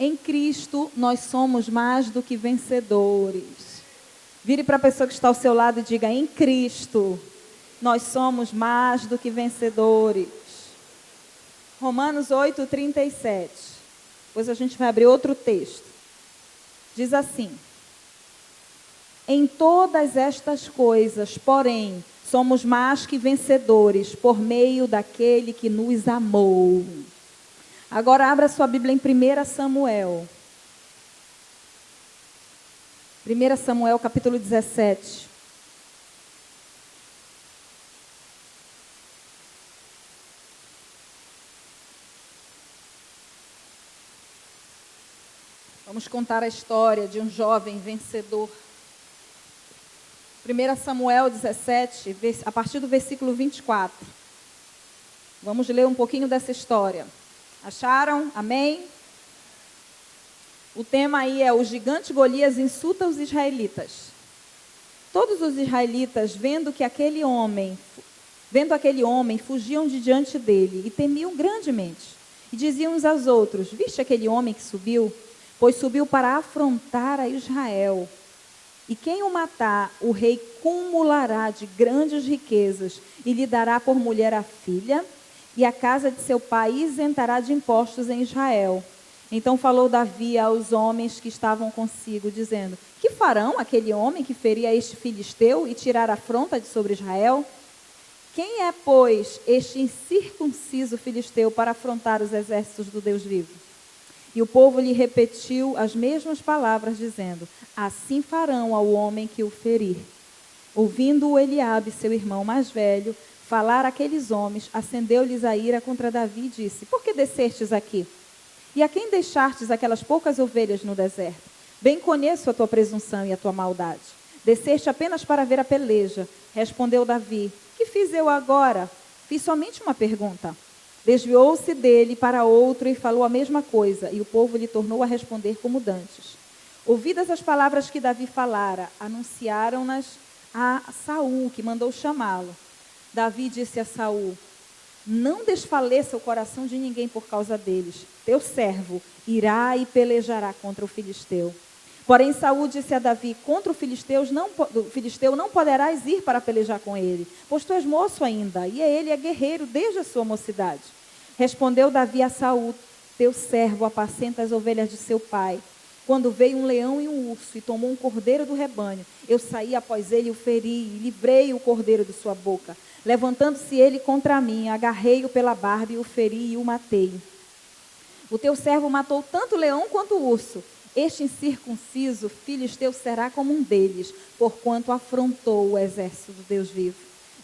Em Cristo, nós somos mais do que vencedores. Vire para a pessoa que está ao seu lado e diga: em Cristo, nós somos mais do que vencedores. Romanos 8:37. Depois a gente vai abrir outro texto. Diz assim: em todas estas coisas, porém, somos mais que vencedores por meio daquele que nos amou. Agora abra sua Bíblia em 1 Samuel. 1 Samuel capítulo 17. Vamos contar a história de um jovem vencedor. 1 Samuel 17, a partir do versículo 24. Vamos ler um pouquinho dessa história. Acharam? Amém? O tema aí é: o gigante Golias insulta os israelitas. Todos os israelitas, vendo aquele homem, fugiam de diante dele e temiam grandemente. E diziam uns aos outros: viste aquele homem que subiu? Pois subiu para afrontar a Israel. E quem o matar, o rei cumulará de grandes riquezas e lhe dará por mulher a filha, e a casa de seu pai isentará de impostos em Israel. Então falou Davi aos homens que estavam consigo, dizendo: que farão aquele homem que feria este filisteu e tirar a afronta de sobre Israel? Quem é, pois, este incircunciso filisteu para afrontar os exércitos do Deus vivo? E o povo lhe repetiu as mesmas palavras, dizendo: assim farão ao homem que o ferir. Ouvindo-o Eliabe, seu irmão mais velho, falar aqueles homens, acendeu-lhes a ira contra Davi e disse: por que descestes aqui? E a quem deixastes aquelas poucas ovelhas no deserto? Bem conheço a tua presunção e a tua maldade. Desceste apenas para ver a peleja. Respondeu Davi: que fiz eu agora? Fiz somente uma pergunta. Desviou-se dele para outro e falou a mesma coisa, e o povo lhe tornou a responder como dantes. Ouvidas as palavras que Davi falara, anunciaram-nas a Saul, que mandou chamá-lo. Davi disse a Saul: não desfaleça o coração de ninguém por causa deles. Teu servo irá e pelejará contra o filisteu. Porém Saul disse a Davi: contra o filisteu não poderás ir para pelejar com ele, pois tu és moço ainda, e ele é guerreiro desde a sua mocidade. Respondeu Davi a Saul: teu servo apacenta as ovelhas de seu pai. Quando veio um leão e um urso e tomou um cordeiro do rebanho, eu saí após ele e o feri, e livrei o cordeiro de sua boca. Levantando-se ele contra mim, agarrei-o pela barba e o feri e o matei. O teu servo matou tanto o leão quanto o urso. Este incircunciso filisteu será como um deles, porquanto afrontou o exército do Deus vivo.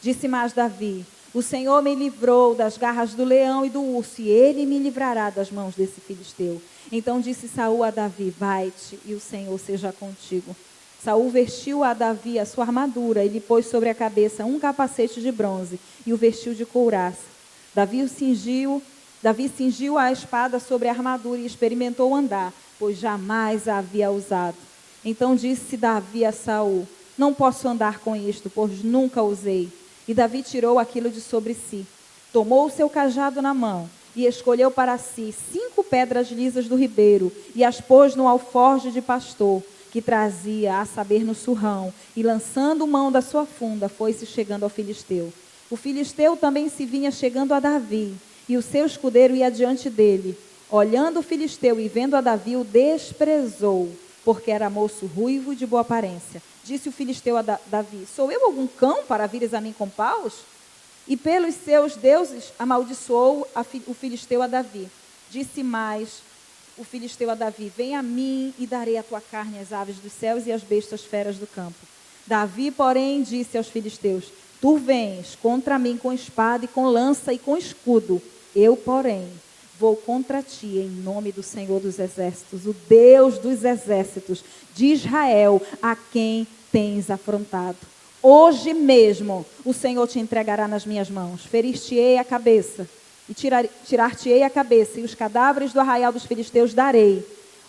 Disse mais Davi: o Senhor me livrou das garras do leão e do urso, e ele me livrará das mãos desse filisteu. Então disse Saul a Davi: vai-te, e o Senhor seja contigo. Saul vestiu a Davi a sua armadura e lhe pôs sobre a cabeça um capacete de bronze e o vestiu de couraça. Davi cingiu a espada sobre a armadura e experimentou andar, pois jamais a havia usado. Então disse Davi a Saul: não posso andar com isto, pois nunca usei. E Davi tirou aquilo de sobre si, tomou o seu cajado na mão e escolheu para si 5 pedras lisas do ribeiro e as pôs no alforje de pastor que trazia, a saber, no surrão, e lançando mão da sua funda, foi-se chegando ao filisteu. O filisteu também se vinha chegando a Davi, e o seu escudeiro ia diante dele. Olhando o filisteu e vendo a Davi, o desprezou, porque era moço ruivo e de boa aparência. Disse o filisteu a Davi: sou eu algum cão para vires a mim com paus? E pelos seus deuses amaldiçoou o filisteu a Davi. Disse mais o filisteu a Davi: vem a mim e darei a tua carne às aves dos céus e às bestas feras do campo. Davi, porém, disse aos filisteus: tu vens contra mim com espada e com lança e com escudo. Eu, porém, vou contra ti em nome do Senhor dos exércitos, o Deus dos exércitos de Israel, a quem tens afrontado. Hoje mesmo o Senhor te entregará nas minhas mãos. Ferir-te-ei a cabeça e tirar-te-ei a cabeça, e os cadáveres do arraial dos filisteus darei.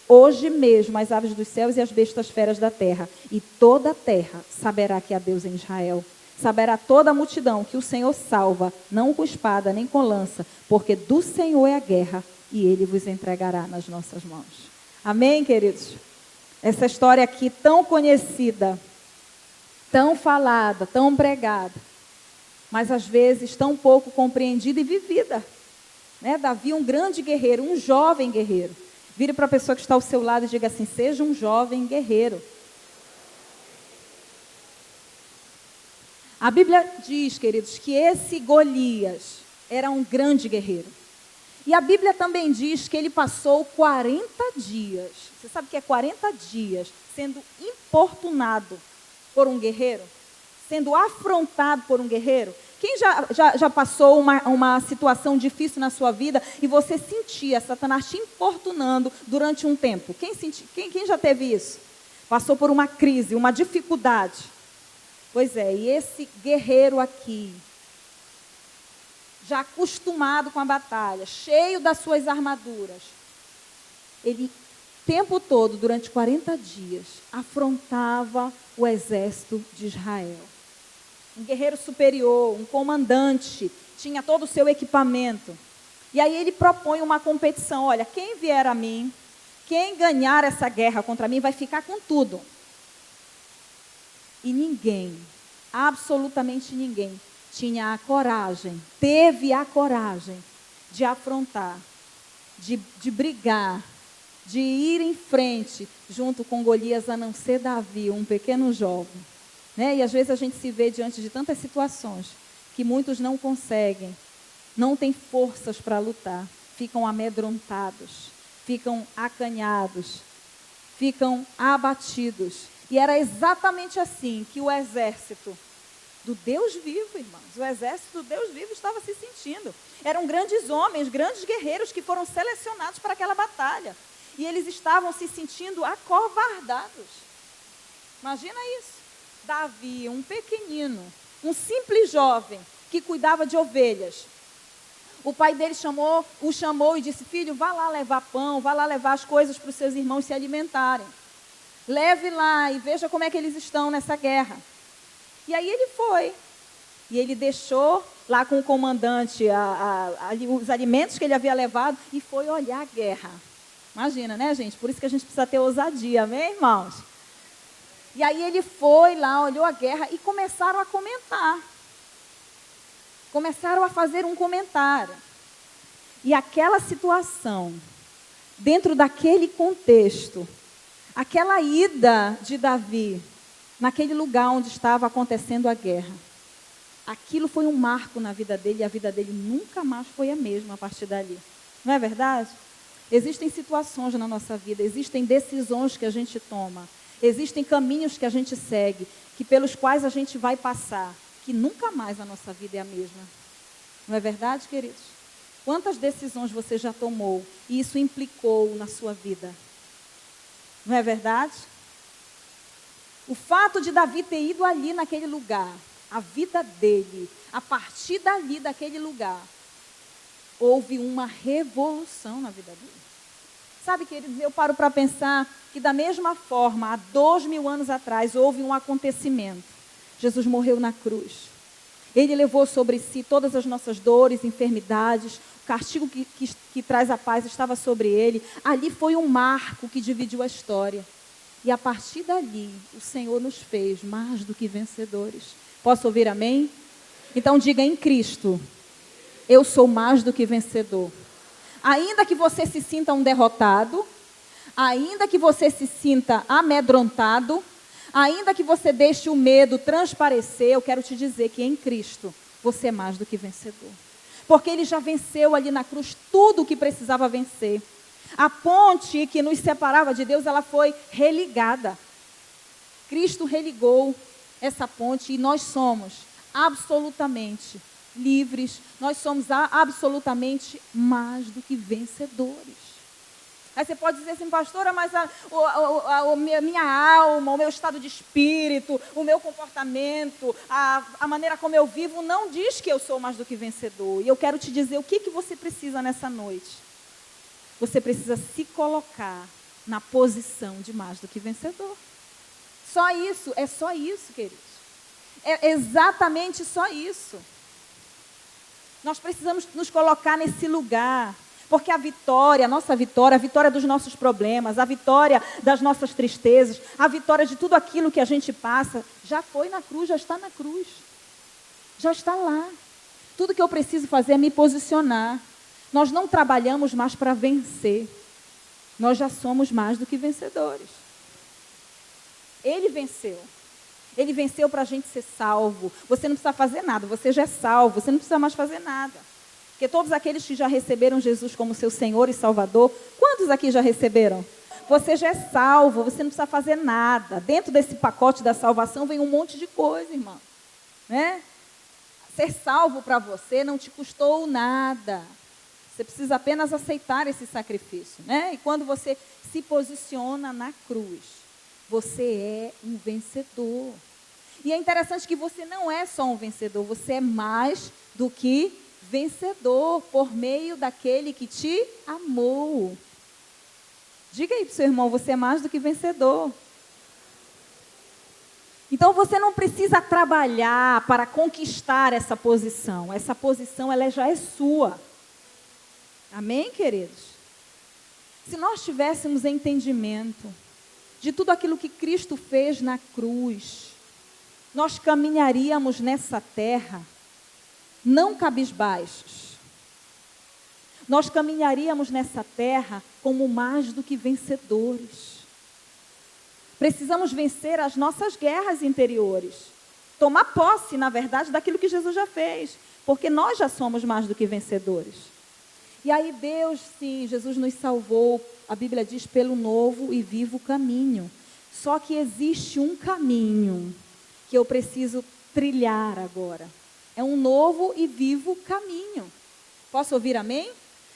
Hoje mesmo as aves dos céus e as bestas feras da terra, e toda a terra saberá que há Deus em Israel. Saberá toda a multidão que o Senhor salva, não com espada nem com lança, porque do Senhor é a guerra, e ele vos entregará nas nossas mãos. Amém, queridos? Essa história aqui tão conhecida, tão falada, tão pregada, mas às vezes tão pouco compreendida e vivida. Né? Davi, um grande guerreiro, um jovem guerreiro. Vire para a pessoa que está ao seu lado e diga assim: seja um jovem guerreiro. A Bíblia diz, queridos, que esse Golias era um grande guerreiro. E a Bíblia também diz que ele passou 40 dias. Você sabe o que é 40 dias sendo importunado por um guerreiro? Sendo afrontado por um guerreiro? Quem já passou uma situação difícil na sua vida e você sentia Satanás te importunando durante um tempo? Quem já teve isso? Passou por uma crise, uma dificuldade. Pois é, e esse guerreiro aqui, já acostumado com a batalha, cheio das suas armaduras, ele o tempo todo, durante 40 dias, afrontava o exército de Israel. Um guerreiro superior, um comandante, tinha todo o seu equipamento. E aí ele propõe uma competição: olha, quem vier a mim, quem ganhar essa guerra contra mim, vai ficar com tudo. E ninguém, absolutamente ninguém, tinha a coragem, teve a coragem de afrontar, de brigar, de ir em frente junto com Golias, a não ser Davi, um pequeno jovem. Né? E às vezes a gente se vê diante de tantas situações que muitos não conseguem, não têm forças para lutar, ficam amedrontados, ficam acanhados, ficam abatidos. E era exatamente assim que o exército do Deus vivo, irmãos, o exército do Deus vivo estava se sentindo. Eram grandes homens, grandes guerreiros que foram selecionados para aquela batalha. E eles estavam se sentindo acovardados. Imagina isso. Davi, um pequenino, um simples jovem que cuidava de ovelhas. O pai dele o chamou e disse: filho, vá lá levar pão, vá lá levar as coisas para os seus irmãos se alimentarem. Leve lá e veja como é que eles estão nessa guerra. E aí ele foi. E ele deixou lá com o comandante os alimentos que ele havia levado e foi olhar a guerra. Imagina, né, gente? Por isso que a gente precisa ter ousadia, amém, irmãos? E aí ele foi lá, olhou a guerra e começaram a comentar. Começaram a fazer um comentário. E aquela situação, dentro daquele contexto, aquela ida de Davi, naquele lugar onde estava acontecendo a guerra, aquilo foi um marco na vida dele e a vida dele nunca mais foi a mesma a partir dali. Não é verdade? Existem situações na nossa vida, existem decisões que a gente toma, existem caminhos que a gente segue, pelos quais a gente vai passar, que nunca mais a nossa vida é a mesma. Não é verdade, queridos? Quantas decisões você já tomou e isso implicou na sua vida? Não é verdade? O fato de Davi ter ido ali naquele lugar, a vida dele, a partir dali, daquele lugar, houve uma revolução na vida dele. Sabe, queridos, eu paro para pensar que da mesma forma, há 2000 anos atrás, houve um acontecimento. Jesus morreu na cruz. Ele levou sobre si todas as nossas dores, enfermidades, o castigo que traz a paz estava sobre ele. Ali foi um marco que dividiu a história. E a partir dali, o Senhor nos fez mais do que vencedores. Posso ouvir amém? Então diga: em Cristo, eu sou mais do que vencedor. Ainda que você se sinta um derrotado, ainda que você se sinta amedrontado, ainda que você deixe o medo transparecer, eu quero te dizer que em Cristo você é mais do que vencedor. Porque Ele já venceu ali na cruz tudo o que precisava vencer. A ponte que nos separava de Deus, ela foi religada. Cristo religou essa ponte e nós somos absolutamente livres, nós somos absolutamente mais do que vencedores. Aí você pode dizer assim: pastora, mas a minha alma, o meu estado de espírito, o meu comportamento, a maneira como eu vivo não diz que eu sou mais do que vencedor. E eu quero te dizer o que você precisa nessa noite. Você precisa se colocar na posição de mais do que vencedor. Só isso, é só isso, queridos. É exatamente só isso. Nós precisamos nos colocar nesse lugar, Porque a vitória, a nossa vitória, a vitória dos nossos problemas, a vitória das nossas tristezas, a vitória de tudo aquilo que a gente passa, já foi na cruz, já está na cruz. Já está lá. Tudo que eu preciso fazer é me posicionar. Nós não trabalhamos mais para vencer. Nós já somos mais do que vencedores. Ele venceu. Ele venceu para a gente ser salvo. Você não precisa fazer nada, você já é salvo, você não precisa mais fazer nada. Porque todos aqueles que já receberam Jesus como seu Senhor e Salvador, quantos aqui já receberam? Você já é salvo, você não precisa fazer nada. Dentro desse pacote da salvação vem um monte de coisa, irmão. Né? Ser salvo para você não te custou nada. Você precisa apenas aceitar esse sacrifício. Né? E quando você se posiciona na cruz, você é um vencedor. E é interessante que você não é só um vencedor, você é mais do que vencedor por meio daquele que te amou. Diga aí para o seu irmão, você é mais do que vencedor. Então você não precisa trabalhar para conquistar essa posição. Essa posição ela já é sua. Amém, queridos? Se nós tivéssemos entendimento de tudo aquilo que Cristo fez na cruz, nós caminharíamos nessa terra não cabisbaixos. Nós caminharíamos nessa terra como mais do que vencedores. Precisamos vencer as nossas guerras interiores. Tomar posse, na verdade, daquilo que Jesus já fez. Porque nós já somos mais do que vencedores. E aí Deus, sim, Jesus nos salvou, a Bíblia diz, pelo novo e vivo caminho. Só que existe um caminho que eu preciso trilhar agora. É um novo e vivo caminho. Posso ouvir amém?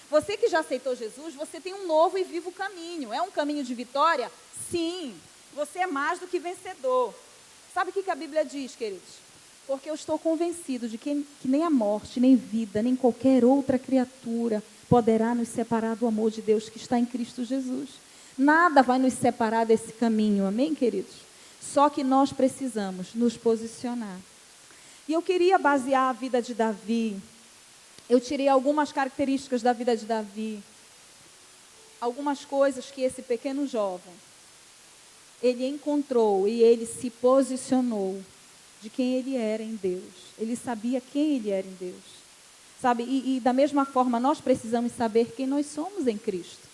Você que já aceitou Jesus, você tem um novo e vivo caminho. É um caminho de vitória? Sim. Você é mais do que vencedor. Sabe o que a Bíblia diz, queridos? Porque eu estou convencido de que nem a morte, nem vida, nem qualquer outra criatura poderá nos separar do amor de Deus que está em Cristo Jesus. Nada vai nos separar desse caminho, amém, queridos? Só que nós precisamos nos posicionar. E eu queria basear a vida de Davi. Eu tirei algumas características da vida de Davi. Algumas coisas que esse pequeno jovem, ele encontrou e ele se posicionou de quem ele era em Deus. Ele sabia quem ele era em Deus. Sabe? E da mesma forma, nós precisamos saber quem nós somos em Cristo.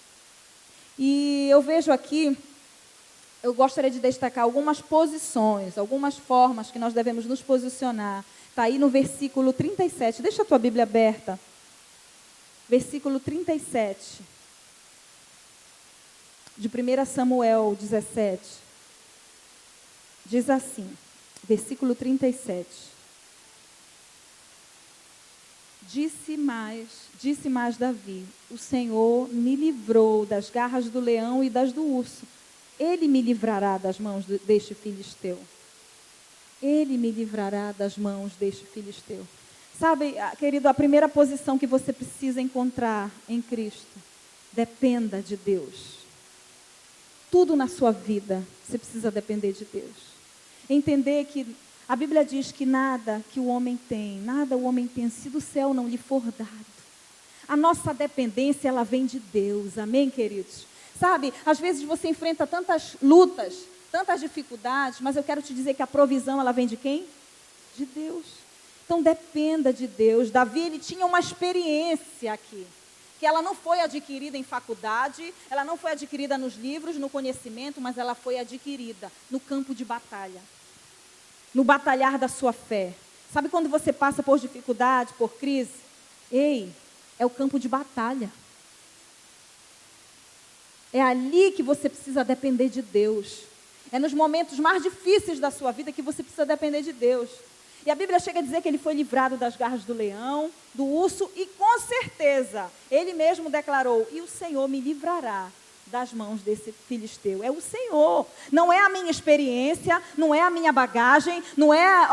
E eu vejo aqui, eu gostaria de destacar algumas posições, algumas formas que nós devemos nos posicionar. Está aí no versículo 37. Deixa a tua Bíblia aberta. Versículo 37. De 1 Samuel 17. Diz assim, versículo 37. Disse mais Davi, o Senhor me livrou das garras do leão e das do urso. Ele me livrará das mãos deste filisteu. Ele me livrará das mãos deste filisteu. Sabe, querido, a primeira posição que você precisa encontrar em Cristo, dependa de Deus. Tudo na sua vida, você precisa depender de Deus. Entender que a Bíblia diz que nada que o homem tem, nada o homem tem, se do céu não lhe for dado. A nossa dependência, ela vem de Deus, amém, queridos? Sabe, às vezes você enfrenta tantas lutas, tantas dificuldades, mas eu quero te dizer que a provisão, ela vem de quem? De Deus. Então dependa de Deus. Davi, ele tinha uma experiência aqui, que ela não foi adquirida em faculdade, ela não foi adquirida nos livros, no conhecimento, mas ela foi adquirida no campo de batalha. No batalhar da sua fé. Sabe quando você passa por dificuldade, por crise? Ei, é o campo de batalha. É ali que você precisa depender de Deus. É nos momentos mais difíceis da sua vida que você precisa depender de Deus. E a Bíblia chega a dizer que ele foi livrado das garras do leão, do urso, e com certeza, ele mesmo declarou, e o Senhor me livrará das mãos desse filisteu. É o Senhor, não é a minha experiência, não é a minha bagagem, não é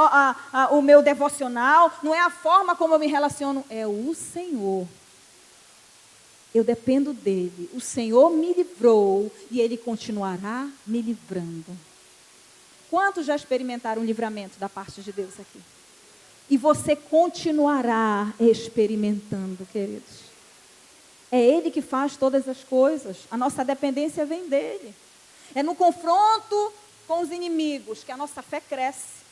o meu devocional, não é a forma como eu me relaciono, é o Senhor. Eu dependo dele, o Senhor me livrou e ele continuará me livrando. Quantos já experimentaram o livramento da parte de Deus aqui? E você continuará experimentando, queridos. É Ele que faz todas as coisas. A nossa dependência vem dEle. É no confronto com os inimigos que a nossa fé cresce.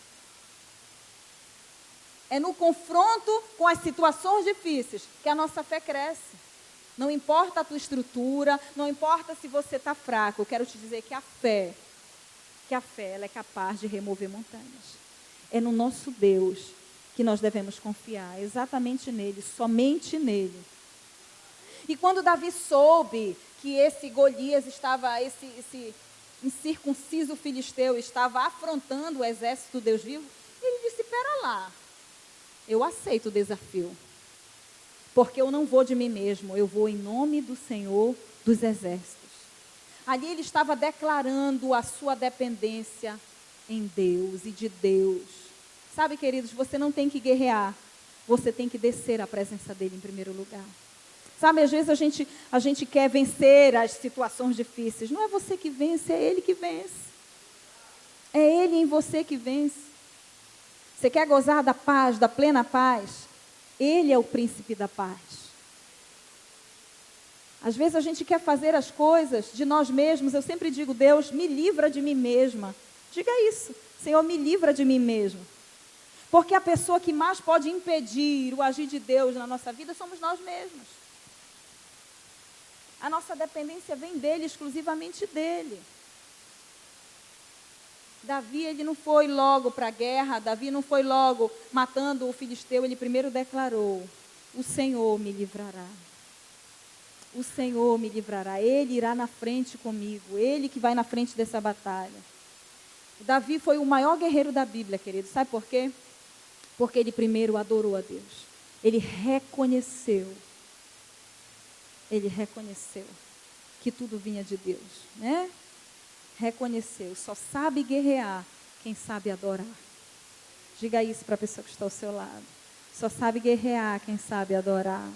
É no confronto com as situações difíceis que a nossa fé cresce. Não importa a tua estrutura, não importa se você está fraco. Eu quero te dizer que a fé ela é capaz de remover montanhas. É no nosso Deus que nós devemos confiar, exatamente nele, somente nele. E quando Davi soube que esse Golias estava, esse incircunciso filisteu estava afrontando o exército do Deus vivo, ele disse, espera lá, eu aceito o desafio, porque eu não vou de mim mesmo, eu vou em nome do Senhor dos exércitos. Ali ele estava declarando a sua dependência em Deus e de Deus. Sabe, queridos, você não tem que guerrear, você tem que descer à presença dele em primeiro lugar. Sabe, às vezes a gente quer vencer as situações difíceis. Não é você que vence, é ele que vence. É ele em você que vence. Você quer gozar da paz, da plena paz? Ele é o príncipe da paz. Às vezes a gente quer fazer as coisas de nós mesmos. Eu sempre digo, Deus, me livra de mim mesma. Diga isso, Senhor, me livra de mim mesmo. Porque a pessoa que mais pode impedir o agir de Deus na nossa vida somos nós mesmos. A nossa dependência vem dele, exclusivamente dele. Davi, ele não foi logo para a guerra, Davi não foi logo matando o filisteu, ele primeiro declarou, o Senhor me livrará. O Senhor me livrará, Ele irá na frente comigo, Ele que vai na frente dessa batalha. Davi foi o maior guerreiro da Bíblia, querido, sabe por quê? Porque ele primeiro adorou a Deus, ele reconheceu que tudo vinha de Deus, né? Reconheceu, só sabe guerrear quem sabe adorar. Diga isso para a pessoa que está ao seu lado, só sabe guerrear quem sabe adorar.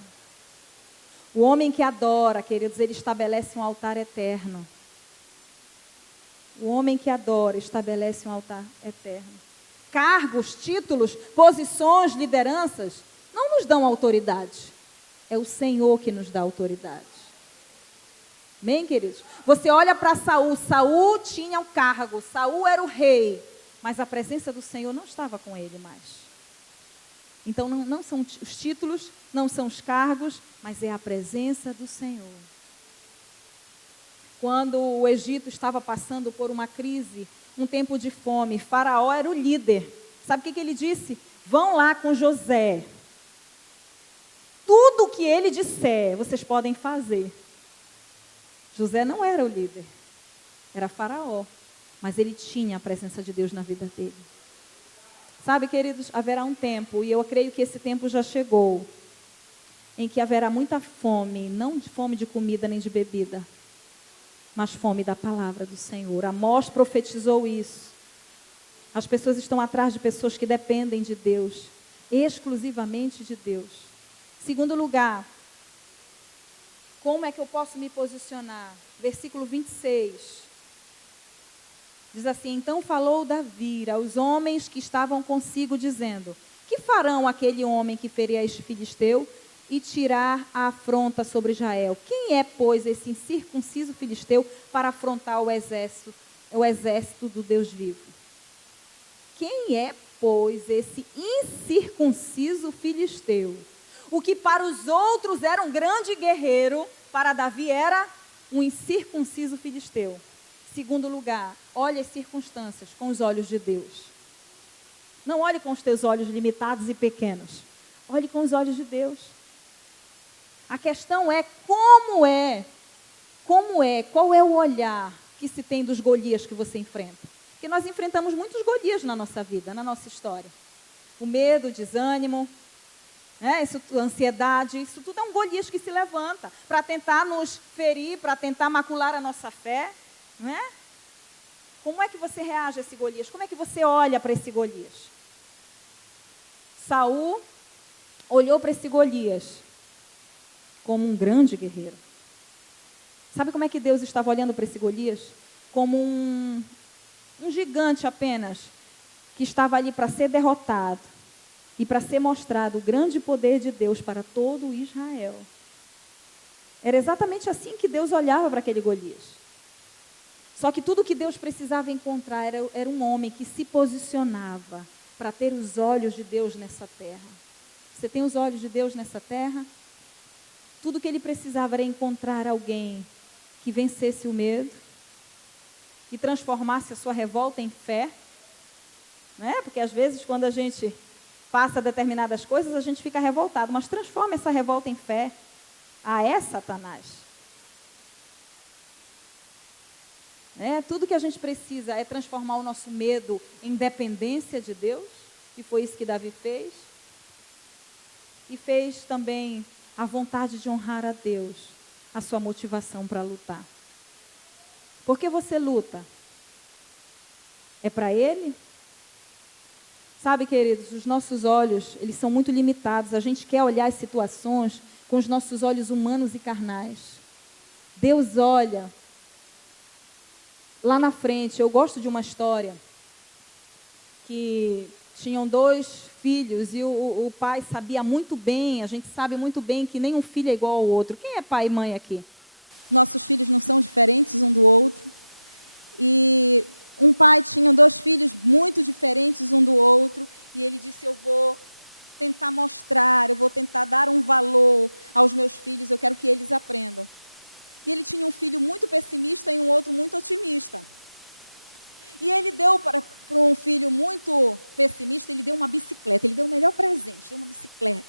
O homem que adora, queridos, ele estabelece um altar eterno. O homem que adora estabelece um altar eterno. Cargos, títulos, posições, lideranças, não nos dão autoridade. É o Senhor que nos dá autoridade. Amém, queridos? Você olha para Saul, Saul tinha um cargo, Saul era o rei, mas a presença do Senhor não estava com ele mais. Então não são os títulos, não são os cargos, mas é a presença do Senhor. Quando o Egito estava passando por uma crise, um tempo de fome, Faraó era o líder. Sabe o que ele disse? Vão lá com José. Tudo o que ele disser, vocês podem fazer. José não era o líder, era Faraó, mas ele tinha a presença de Deus na vida dele. Sabe, queridos, haverá um tempo, e eu creio que esse tempo já chegou, em que haverá muita fome, não de fome de comida nem de bebida, mas fome da palavra do Senhor. Amós profetizou isso. As pessoas estão atrás de pessoas que dependem de Deus, exclusivamente de Deus. Segundo lugar, como é que eu posso me posicionar? Versículo 26. Diz assim, então falou Davi aos homens que estavam consigo, dizendo, que farão aquele homem que ferir este filisteu e tirar a afronta sobre Israel? Quem é, pois, esse incircunciso filisteu para afrontar o exército do Deus vivo? Quem é, pois, esse incircunciso filisteu? O que para os outros era um grande guerreiro, para Davi era um incircunciso filisteu. Segundo lugar, olhe as circunstâncias com os olhos de Deus. Não olhe com os teus olhos limitados e pequenos. Olhe com os olhos de Deus. A questão é qual é o olhar que se tem dos Golias que você enfrenta? Porque nós enfrentamos muitos Golias na nossa vida, na nossa história. O medo, o desânimo, a ansiedade, isso tudo é um Golias que se levanta para tentar nos ferir, para tentar macular a nossa fé. Não é? Como é que você reage a esse Golias? Como é que você olha para esse Golias? Saul olhou para esse Golias como um grande guerreiro. Sabe como é que Deus estava olhando para esse Golias? Como um gigante apenas, que estava ali para ser derrotado e para ser mostrado o grande poder de Deus para todo Israel. Era exatamente assim que Deus olhava para aquele Golias. Só que tudo que Deus precisava encontrar era um homem que se posicionava para ter os olhos de Deus nessa terra. Você tem os olhos de Deus nessa terra? Tudo que ele precisava era encontrar alguém que vencesse o medo e transformasse a sua revolta em fé. Né? Porque às vezes quando a gente passa determinadas coisas, a gente fica revoltado, mas transforma essa revolta em fé. Ah, é Satanás. Tudo que a gente precisa é transformar o nosso medo em dependência de Deus, e foi isso que Davi fez. E fez também a vontade de honrar a Deus, a sua motivação para lutar. Por que você luta? É para Ele? Sabe, queridos, os nossos olhos, eles são muito limitados. A gente quer olhar as situações com os nossos olhos humanos e carnais. Deus olha lá na frente. Eu gosto de uma história que tinham 2 filhos e o pai sabia muito bem, a gente sabe muito bem que nenhum filho é igual ao outro. Quem é pai e mãe aqui? Nossos filhos não são diferentes um do outro. E um pai tinha 2 filhos muito diferentes um do outro, e ele disse: eu vou tentar mostrar, eu vou tentar dar um valor aos meus filhos, eu quero que eles aprendam. E ele tinha um filho muito pessimista e um outro muito otimista. E ele deu para um filho muito pessimista, ele deu uma bicicleta, ele deu o melhor presente, deu uma bicicleta.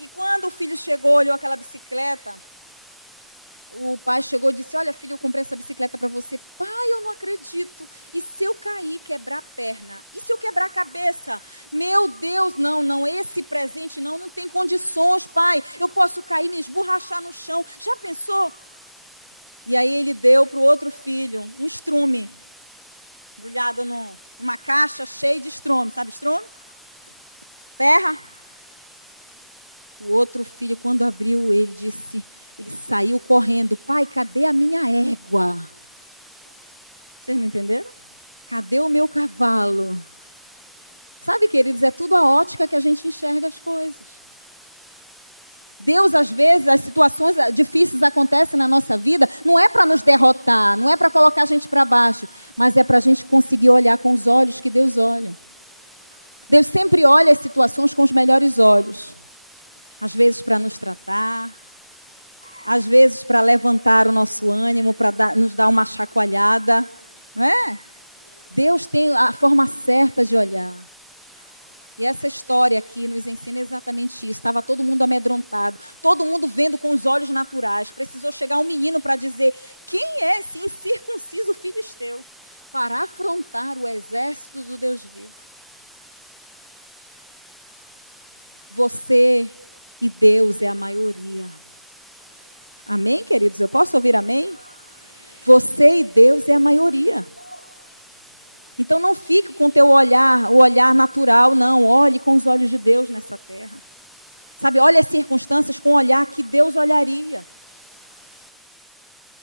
E quando o filho chegou, olhou aquela bicicleta, o pai chegou e disse: olha, filho, eu comprei essa bicicleta para você. Pai, eu não acredito. E se eu cair, quebrar a perna? E se eu quebrar a cabeça? Meu Deus, não, esse presente não tem condições, pai. Eu posso cair, me esborrachar no chão. Já pensou? E aí ele deu para o outro filho um estrume, embrulhado numa caixa cheia de estrume. Sabe estrume? Terra. O outro filho, quando abriu, ele saiu correndo: pai, cadê a minha égua? Vocês não entenderam? Cadê o meu cavalo? Sabe, queridos, é tudo a ótica que a gente enxerga as coisas. Deus, às vezes, as situações difíceis acontecem na nossa vida, não é para nos derrotar, não é para colocar a gente para baixo, mas é para a gente conseguir olhar com os olhos que Deus olha. Deus sempre olha as situações com os melhores olhos. Às vezes para nos tratar, às vezes para levantar o nosso ânimo, para nos dar uma chacoalhada, não é? Deus tem a forma certa de olhar. E essa história aqui nos ensina exatamente isso. Estava todo mundo amedrontado, todo mundo vendo com os olhos naturais. Precisou chegar um menino para dizer: quem é esse incircunciso filisteu para afrontar o exército do Deus vivo? Você e Deus é a maioria. Amém, queridos? Eu posso ouvir amém? Você e Deus é a maioria. Então não fique com o teu olhar, o olhar natural, não. Olhe com os olhos de Deus nessa terra. Sabe, olhe as circunstâncias com o olhar que Deus olharia.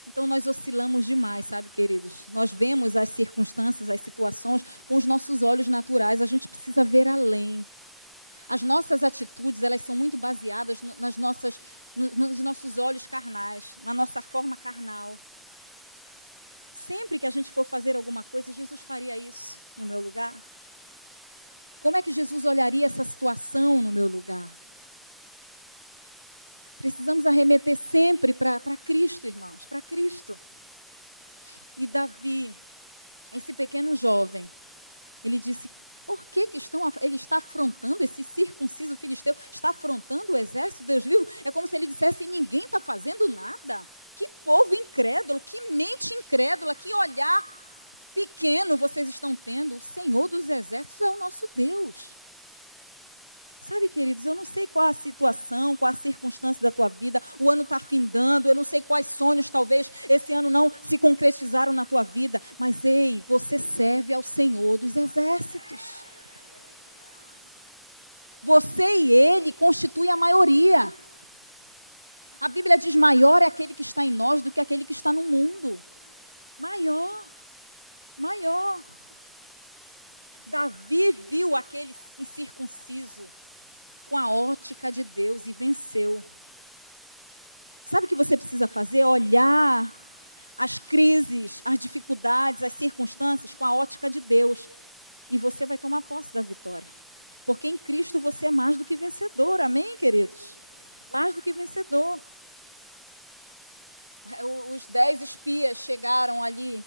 Então nós oscilamos demais, sabe, queridos? Nós vemos as circunstâncias, as situações com os nossos olhos naturais. A gente precisa ver além. As nossas atitudes, elas são muito baseadas nos nossos olhos carnais, na nossa forma carnal. Sempre que a gente for fazer alguma coisa, Jesus faria isso no meu lugar? Como é que Jesus olharia essa situação no meu lugar? Precisamos arremeter sempre para Cristo, irmãos, para Cristo. E Davi, esse pequeno jovem, ele disse: por que ele está afrontando, esse circunciso filisteu, está afrontando o exército de Deus vivo? É como se ele dissesse: ninguém está fazendo nada. Que povo incrédulo, que mente incrédula, que olhar pequeno vocês estão tendo. O Senhor dos exércitos é o nosso Deus. Sabe, queridos, eu não sei qual a situação, qual a circunstância da tua vida. O ano está findando, eu não sei quais sonhos talvez esse ano não se concretizaram na tua vida. Mas ei, você serve ao Senhor dos exércitos. Você e Ele constituem a maioria. A Bíblia diz: maior é aquele que está em nós do que aquele que está no mundo. Maior. Davi viu aquele incircunciso com a ótica de Deus e venceu. Sabe o que você precisa fazer? Olhar as crises, as dificuldades, as circunstâncias com a ótica de Deus. E você vai tomar posse da vitória. Porque em Cristo você é mais do que vencedor. Amém, queridos? Mais do que vencedor. Os 10 espias chegaram ali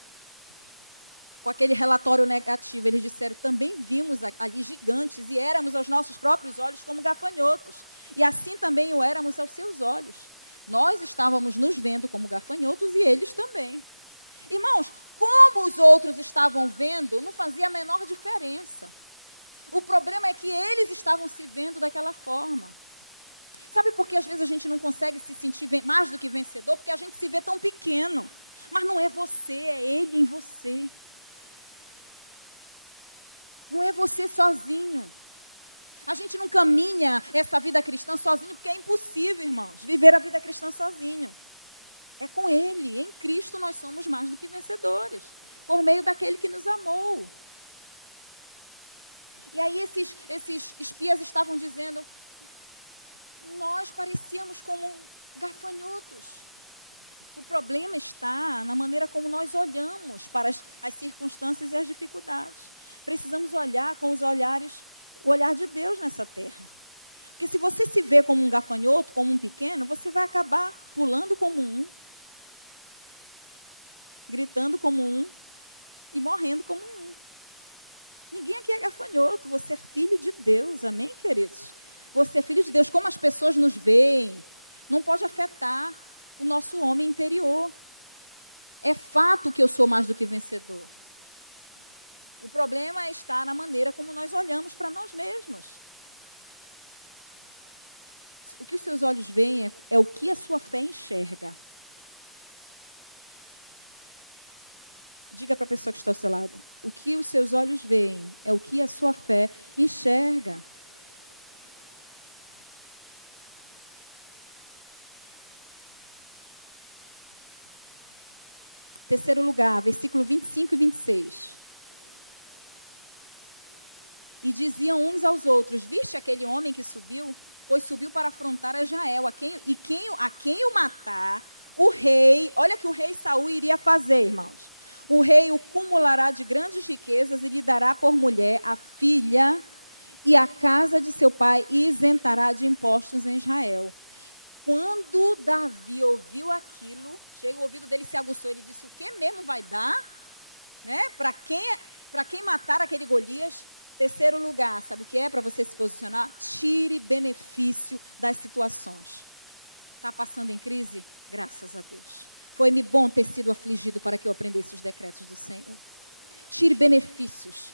com aquele relatório negativo. Eles disseram, também vimos ali gigantes e éramos aos nossos próprios olhos como gafanhotos. E assim também o éramos aos seus olhos. Nós estávamos nos vendo como gafanhotos e eles também. Irmãos, como os outros estavam vendo, não fazia a menor diferença. O problema é que eles estavam se vendo daquela forma. Sabe por que às vezes a gente não consegue se sentir mais do que vencedor? Porque a gente se vê tão pequeno. Mas não é você, é Ele em você. Não é você sozinho. A gente não caminha essa vida cristã sozinho, porque é impossível, irmãos, viver a vida cristã sozinho. É com Ele, em Cristo nós somos mais do que vencedores, por meio daquele que nos amou. E aí esses espias estavam dizendo, nós parecíamos como gafanhotos. O problema está na maneira como nós olhamos para as circunstâncias e as dificuldades. Precisamos olhar com o olhar de Deus nessa terra. Porque se você se vê como um gafanhoto, como um pequeno, você vai acabar pulando como um, gritando como um e morrendo como um. Ninguém aqui é gafanhoto, você é filho de Deus, amém, queridos? Você é filho de Deus. Como as pessoas nos veem, não pode afetar o nosso homem interior. É fato que eu sou mais do que vencedor. O problema está na maneira como nós olhamos para nós mesmos. O que os seus olhos veem é o que a sua fé enxerga. Diga para a pessoa que está ao seu lado. O que os seus olhos veem é o que a sua fé enxerga. Terceiro lugar, versículo 25 e 26. E diziam uns aos outros, viste aquele homem que subiu? Pois subiu para afrontar a Israel, a quem o matar, o rei, olha que o rei Saul iria fazer, irmãos. O rei o cumulará de grandes riquezas e lhe dará por mulher a filha e a casa de seu pai e isentará de impostos em Israel. Quando Davi ouviu aquilo, chega o ouvido dele se aguçou, ele disse, o que mesmo vai dar? Né? Para quem matar aquele Golias? Terceiro lugar, sabe o que é para você se posicionar? Tire benefício das situações. Está passando em crise? Graças a Deus. Foi-me bom ter sido afligido para que eu aprendesse os decretos do Senhor. Tire benefícios.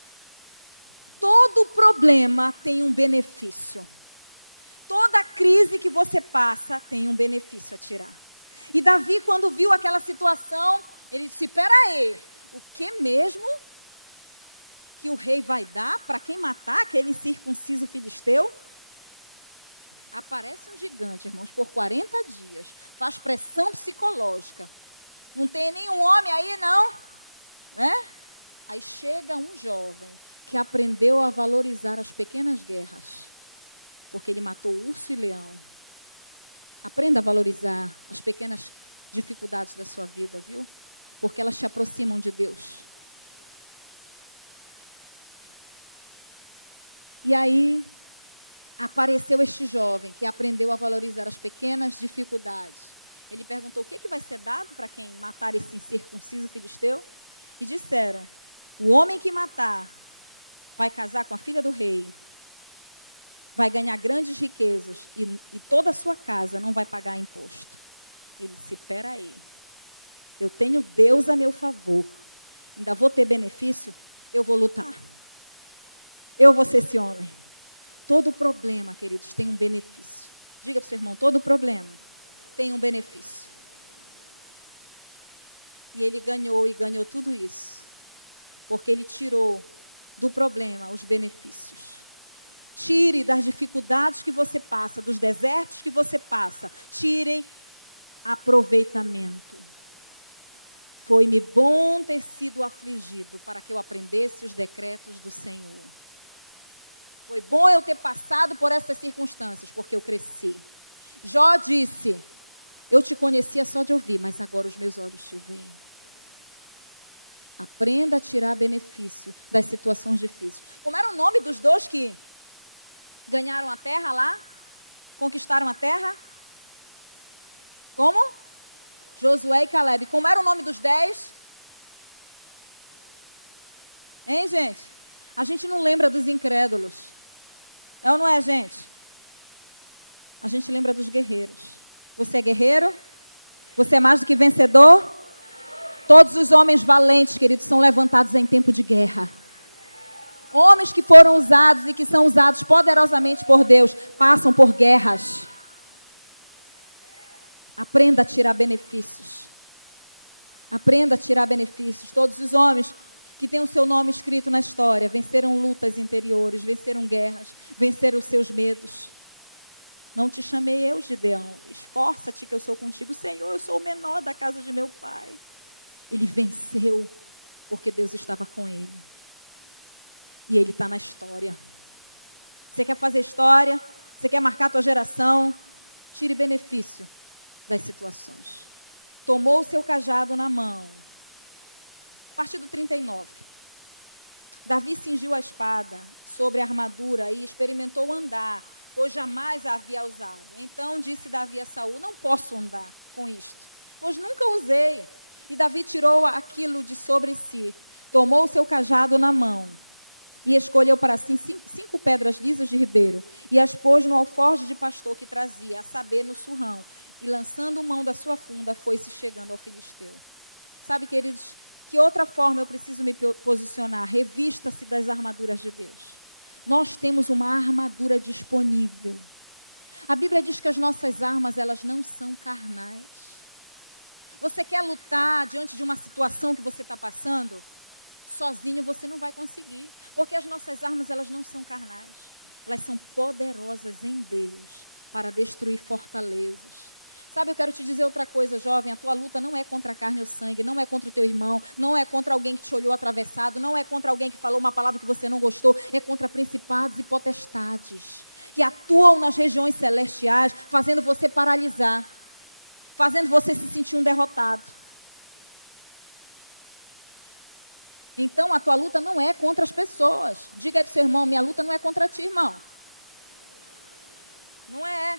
Todo problema tem um benefício. Toda crise que você passa tem um benefício a tirar. E Davi, quando viu aquela situação, ele disse, peraí, o que mesmo que o rei vai dar para quem matar aquele incircunciso filisteu? Aparece um gigante, irmãos, por 40 dias. Faz pressão psicológica. Não tem nenhum homem aí, não. Né? Aí chega um jovem que aprendeu a valorizar as pequenas guerras. Porque ele matou urso e leão. Aprenda a valorizar as pequenas dificuldades da sua vida, viu? Porque elas te aproximam de Deus. E aí, apareceu este jovem que aprendeu a valorizar as pequenas dificuldades. Ele perguntou, o que vai ser dado para quem matar esse incircunciso filisteu? E disseram, o homem que matar vai casar com a filha do rei, vai ganhar grandes riquezas e toda a sua casa não vai pagar imposto. Ele disse, peraí, eu tenho Deus a meu favor, ainda vou ter benefício, eu vou lutar. Eu vou ser esse homem. Todo problema, queridos, tem um benefício. Diga para o seu irmão, todo problema tem um benefício. E ele ganhou e ganhou tudo isso. Porque ele tirou do problema os benefícios. Tire das dificuldades que você passa, dos desertos que você passa. Tirem aproveitamento. Foi-me bom ter sido afligido para que eu aprendesse os decretos do Senhor. Foi bom eu ter passado por essas circunstâncias, porque eu cresci. Jó disse, Eu te conhecia só de ouvir, mas agora os meus olhos te veem. Aprenda a tirar benefício das situações difíceis. Como era o nome dos dois que ganharam a terra lá? Conquistaram a terra? Como? Josué e Caleb. Como era o nome dos 10? Hein, gente? A gente não lembra dos incrédulos. É ou não é, gente? A gente lembra dos guerreiros. Você é guerreiro? Você é mais do que vencedor? Todos os homens valentes, queridos, são levantados em tempo de guerra. Homens que foram usados e que são usados poderosamente por Deus, passam por guerras. Aprenda a tirar benefícios. Aprenda a tirar benefícios. Todos os homens que têm o seu nome escrito na história venceram lutas interiores, venceram guerras, venceram os seus medos. Não te chamei eu, Gideão. Esforça-te que eu sou contigo. Senhor, eu sou o menor da casa de meu pai. Ele venceu porque Deus estava com ele. E ele está na história. Você quer fazer história? Você quer marcar a tua geração? Tire benefício das situações. Tomou o seu cajado na mão. A partir do 39. Davi cingiu a espada sobre a armadura e experimentou andar, pois jamais a havia usado. Então disse Davi a Saul: não posso andar com isto, pois nunca usei. E Davi tirou aquilo de sobre si, tomou o seu cajado na mão e escolheu para si 5 pedras lisas de ribeiro e as pôs no alforje de pastor que trazia, a saber, no surrão. E lançando mão da sua funda, foi-se chegando ao filisteu. Sabe, queridos, que outra forma eu preciso me posicionar? Revista-se das armaduras de Deus. Nós temos uma armadura disponível. A Bíblia diz que as nossas armas, elas não são carnais. Você quer lutar diante de uma situação que você está passando? Sozinho você não vai conseguir. Porque as nossas armas, elas não são carnais. Elas são poderosas em Deus para destruir fortalezas. Sabe, eu quero te dizer outra coisa, jovem. A tua luta não é contra a carne ou sangue, não é contra o teu irmão, não é contra alguém que te olhou atravessado, não é contra alguém que falou uma palavra que você não gostou, é contra principados e potestades que atuam nas regiões celestiais, fazendo você paralisar, fazendo você se sentir um derrotado. Então, a tua luta não é contra as pessoas. Diga aí para o seu irmão: minha luta não é contra ti, irmão. Não é.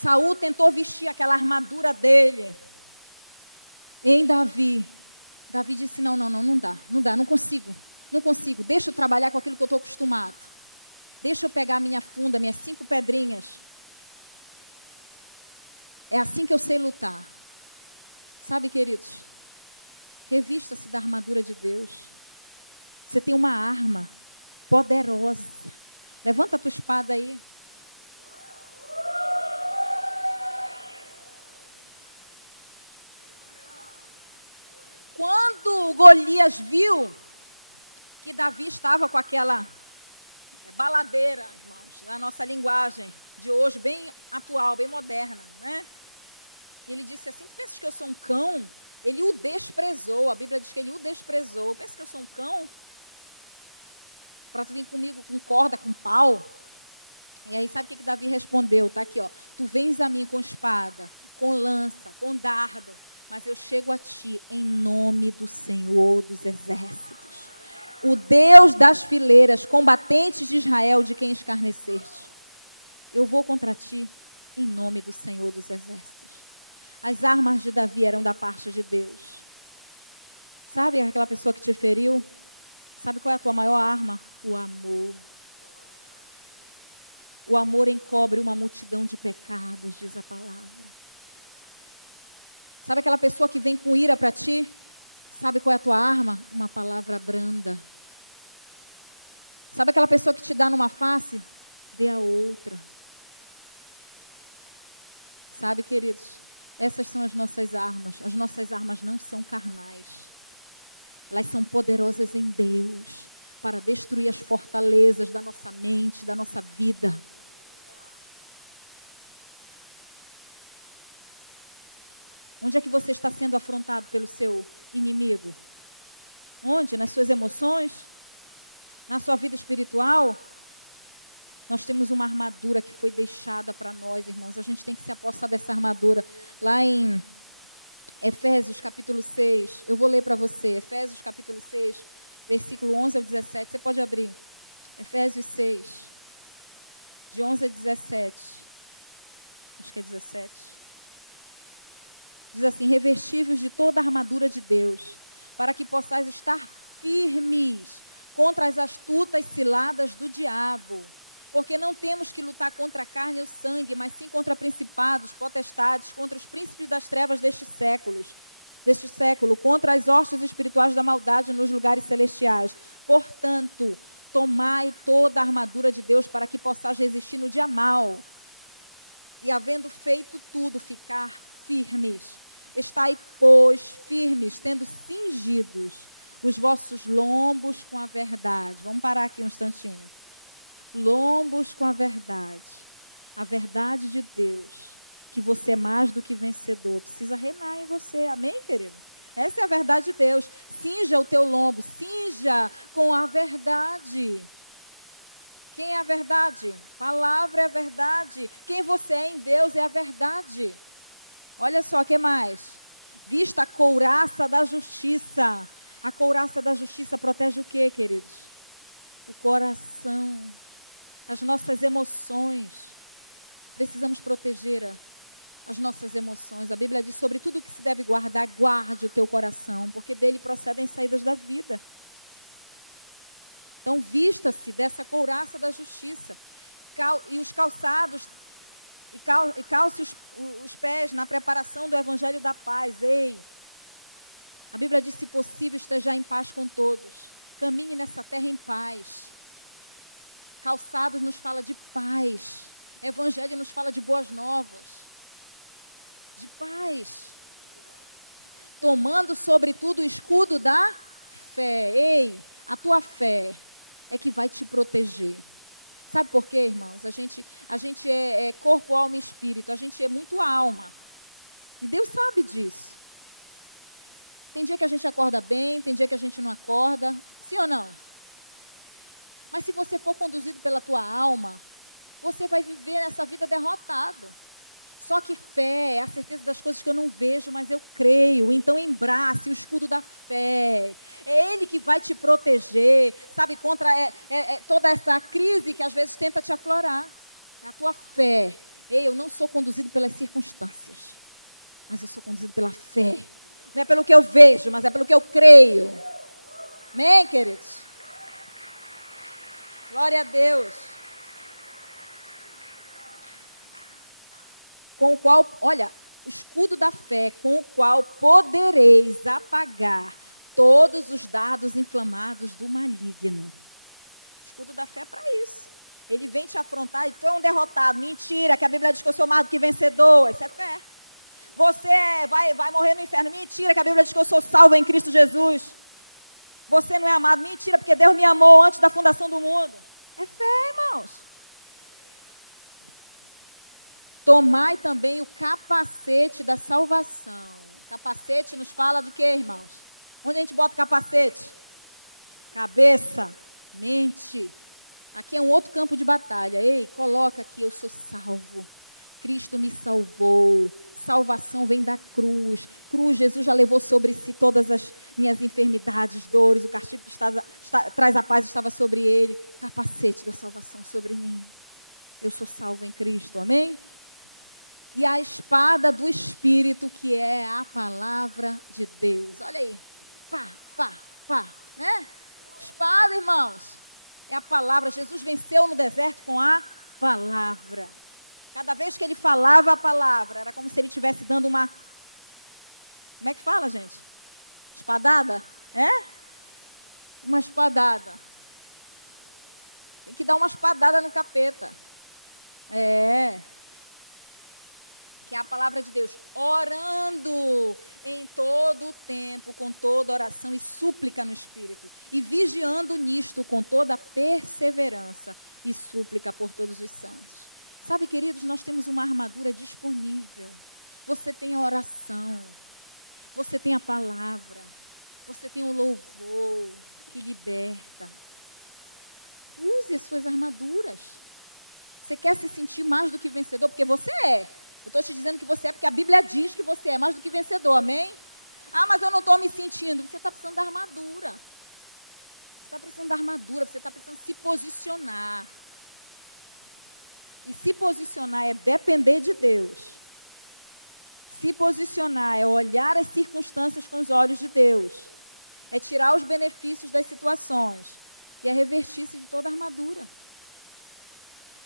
Saul tentou vestir aquela armadura dele em Davi. Davi disse: não dá, não consigo, deixa eu trabalhar com aquilo que eu estou acostumado. Deixa eu pegar minha funda, minhas 5 pedrinhas. É assim que eu sei lutar. Sabe, queridos, revista-se da armadura de Deus. Você tem uma arma poderosa. Levanta a tua espada aí. Quando Golias viu que Davi estava com aquela baladeira, irmãos, na nossa linguagem de hoje, bem atual, bem moderna, né? Ele disse assim: pensas que eu sou um cão? Ele o desprezou, a Bíblia diz que ele o desprezou. Pensa que eu sou um cão? Para tu vir comigo com corda, com pau? E aí sabe o que Davi respondeu? Está aqui, ó. Tu vens a mim com espada, com lança, com dardo, mas eu chego a ti em nome do Senhor dos exércitos, o Deus das fileiras, combatentes de Israel, de quem escarneceste. Eu vou contra ti em nome do Senhor dos exércitos. As armas de Davi eram da parte de Deus. Sabe aquela pessoa que te feriu? Sabe qual é a tua maior arma? O amor. O amor encobre uma multidão de pecados, diz a palavra. Sabe aquela pessoa que vem com ira para ti? Sabe qual é a tua arma? Uma palavra branda. Sabe aquela pessoa que te dá numa face? Dê a outra. Sabe, queridos? Essas são as nossas armas. As nossas armas não são carnais. Elas são poderosas em Deus para destruir as fortalezas da nossa mente, da nossa vida. Onde é que você está sendo afrontado pelo seu inimigo? Onde? Nas suas emoções? Na sua vida espiritual? Nós temos uma armadura que foi deixada para nós, irmãos. A gente tem que se apossar dessa armadura. Lá em Efésios capítulo 6, eu vou ler para você. Efésios capítulo 6, versículo 11 ao 17. Você pode abrir. Efésios 6, de 11 a 17. Acho que é 17. Diz assim: revestivos de toda a armadura de Deus, para que possais estar firmes contra as astutas ciladas do diabo. Porque não temos que lutar contra a carne e o sangue, mas sim contra principados, potestades, contra os príncipes das trevas deste século, contra as hostes espirituais da maldade nos lugares celestiais. Portanto, tomai toda a armadura de Deus para que possais resistir no dia mau. E havendo feito tudo, ficar firmes. Estai, pois, firmes, tendo cingidos os vossos lombos com a verdade. Vamos parar aqui um instantinho. Lombos com a verdade de Deus, que você é mais do que vencedor, precisa reinar em você, amém, querido? Essa é a verdade de Deus. Cinja o teu lombo, cinja com a verdade. Quem é a verdade? Palavra é a verdade. Quem você é em Deus é a verdade. Olha só, o que mais? Vista a couraça da justiça. A couraça da justiça protege o quê, queridos? O coração. As nossas emoções. Precisamos proteger as nossas emoções. A Bíblia diz: sobre tudo que se deve guardar, guarde o teu coração, porque dele procedem saídas da vida. Então, vista-se dessa couraça da justiça. E os calçados, e calce os pés na preparação do evangelho da paz. Ei! A Bíblia diz: se possível, esteja em paz com todos. Caminhe nessa terra em paz. Calçados nos fala de paz. Evangelho nos fala de boas novas. De paz. Tomando sobretudo o escudo da fé. Ei, a tua fé é que vai te proteger. Sabe por quê, irmãos? A gente é corpo, alma e espírito. A gente é muito alma. E Deus sabe disso. Tem dia que a gente acorda bem, tem dia que a gente não acorda. Sim ou não? Mas se você for conduzido pela tua alma, você vai viver essa vida derrotado. Só que fé é a certeza das coisas que eu não vejo, mas eu creio. Então embrace o escudo da fé. É Ele que vai te proteger, sabe, contra toda essa crise que às vezes tenta te aflorar. É a tua fé. Ei, eu não sou conduzido pelas circunstâncias, mas eu sou conduzido pela fé. Não é pelo que eu vejo, mas é pelo que eu creio. Amém, queridos? Glória a Deus. Com o qual, olha, o escudo da fé, com o qual podereis apagar todos os dardos inflamados do maligno. O escudo da fé é para isso. Ele vem te afrontar e tu é um derrotado. Mentira, que a Bíblia diz que eu sou mais do que vencedor. Isso é fé. Você vai morrer no inferno. Mentira, que a Bíblia diz que eu sou salvo em Cristo Jesus. Você não é amado. Mentira, porque Deus me amou antes da fundação do mundo. É fé, irmãos. Tomai também o capacete da salvação. Capacete nos fala de quê, irmãos? Onde a gente bota capacete? Cabeça, mente. Aqui é um outro campo de batalha. Ei, coloca aqui: eu sou salvo. Cristo me salvou. Salvação vem da cruz. Cruz, Jesus já levou sobre si todas as minhas enfermidades, dores. O castigo que traz a paz estava sobre ele. Capacete da salvação sobre mim. Eu sou salvo em Cristo, amém? E a espada do Espírito, que é a palavra de Deus. Olha aí. Pá, né? Espada, irmãos, é a palavra. Jesus venceu no deserto com a palavra. Cada vez que ele falava a palavra, era como se ele estivesse dando uma... Como é que fala, gente? Espadada? É? Uma espadada. Tem que dar uma espadada no capeta. É. Que é a palavra de Deus. Orando em todo o tempo, com toda oração e súplica no Espírito. E vigiando nisto com toda perseverança e súplica por todos os santos. Sabe, queridos, nós temos uma armadura disponível. Você tem a oração, você tem a palavra, você tem o louvor que liberta. Use as suas armaduras. Você quer se sentir mais do que vencedor? Porque você é. Eu estou te dizendo que você é porque a Bíblia diz que você é mais do que vencedor, amém? Ah, mas eu não estou me sentindo. Você está precisando da armadura. Você está precisando da armadura, você está precisando se posicionar. E se posicionar é depender de Deus. Se posicionar é olhar as circunstâncias com os olhos de Deus. É tirar os benefícios das situações. E é revertir-se de toda a armadura.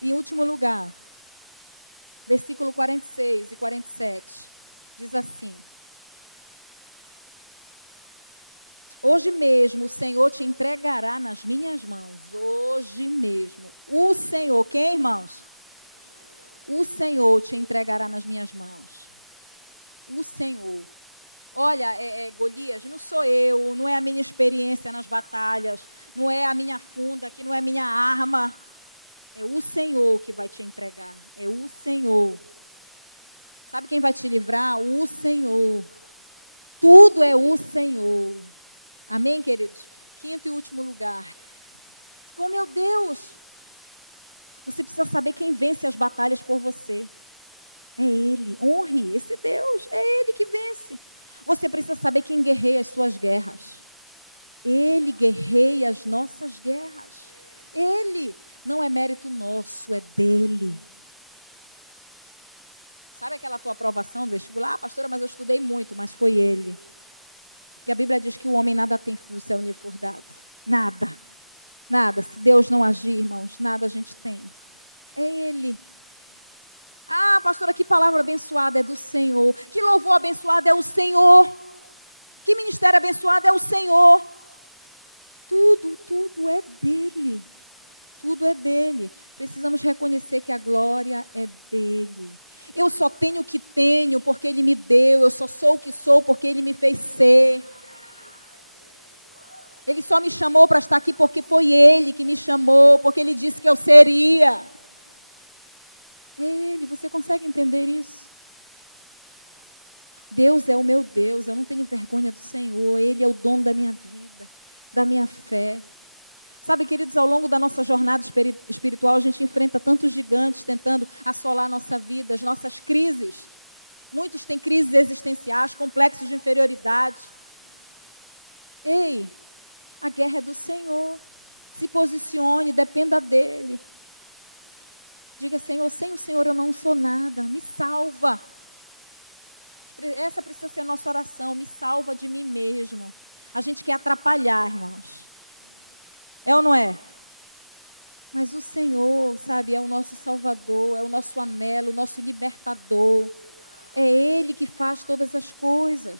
E em último lugar, versículo 46 e 47, diz assim: hoje mesmo o Senhor te entregará nas minhas mãos. Hoje mesmo. O Senhor, quem, irmãos? O Senhor te entregará nas minhas mãos. O Senhor. Olha, Golias, não sou eu, não é a minha experiência nas batalhas, não é a minha funda, que não é a minha arma. É o Senhor que vai te entregar. É o Senhor. Sabe quem vai te livrar? O Senhor. Tudo é o Senhor. Amém, queridos? Quinto e último lugar. Oh, meu Deus! Você precisa saber quem vence as batalhas por você. É Ele. Honre esse Deus. É Ele que vence. Você precisa saber quem guerreia as suas guerras. Ele guerreia as nossas guerras. Ele. Não é mérito nosso, é dele. Sabe aquela tua aprovação do vestibular? Ah, pastora, mas eu estudei muito, mas foi ele. Porque a Bíblia diz que o homem nada tem se do céu lhe for dado. Nada. Nada. Se Deus não agir, irmãos, nada a gente tem. É ele. Ah, pastora, que palavra abençoada é do Senhor. Que louvor abençoado é o Senhor. Que ministério abençoado é o Senhor. Tudo é dele. Tudo é dele. Precisamos reconhecer que a glória é dele. Eu só tenho o que tenho porque ele me deu. Eu só sou o que sou porque ele me fez ser. Ele só me chamou para estar aqui porque foi ele que me chamou, porque ele disse que eu seria. Ele, você consegue entender isso? Deus é o meu Deus, eu não tenho vergonha do Senhor. Ele é o dono da minha vida, da minha fé. Sabe, queridos, ao longo da nossa jornada espiritual, a gente enfrenta tantos gigantes tentando assolar a nossa vida, as nossas crises. Muitos têm crises existenciais, complexos de inferioridade. Ei, a guerra é do Senhor. Se posicione, dependa dele. Diga, Senhor, sem o Senhor eu não sou nada, me salva. Essa precisa ser a nossa oração, me salva de mim mesmo. A gente quer atrapalhar, irmãos. É ou não é? Mas o Senhor, sabe, é o nosso Salvador, é o nosso anelo, o nosso libertador. É Ele que faz todas as coisas.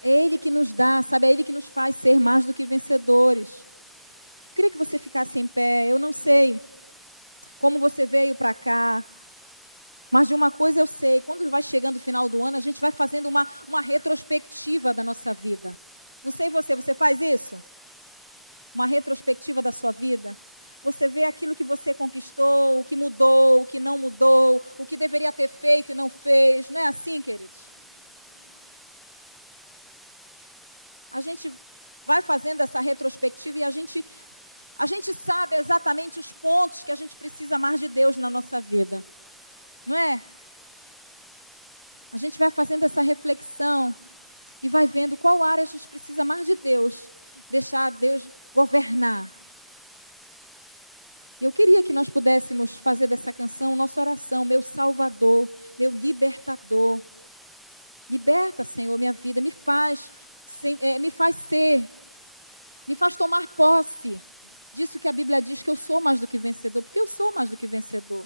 É Ele que nos dá, sabe, é Ele que nos faz ser mais do que vencedores. Eu queria que você ficasse em pé. Eu não sei como você veio para cá, mas de uma coisa eu sei, quando vai chegando o final do ano, a gente vai fazendo uma retrospectiva da nossa vida. Não sei você faz isso? Uma retrospectiva da sua vida. Você vê aquilo que você conquistou, o que mudou, o que não mudou, o que deveria ter feito e não fez. Não é assim, queridos? A gente vai fazendo essa retrospectiva e a gente sabe exatamente os pontos que a gente precisa mais de Deus na nossa vida. Não é? A gente vai fazendo essa reflexão e vai vendo qual área a gente precisa mais de Deus. Deixar Deus governar. Eu queria que nós pudéssemos fazer dessa canção nossa oração, meu Salvador, meu libertador. Liberta, Senhor, minha vida, me faz ser, me faz tomar posse disso que a Bíblia diz que eu sou mais do que vencedor, porque eu sou mais do que vencedor.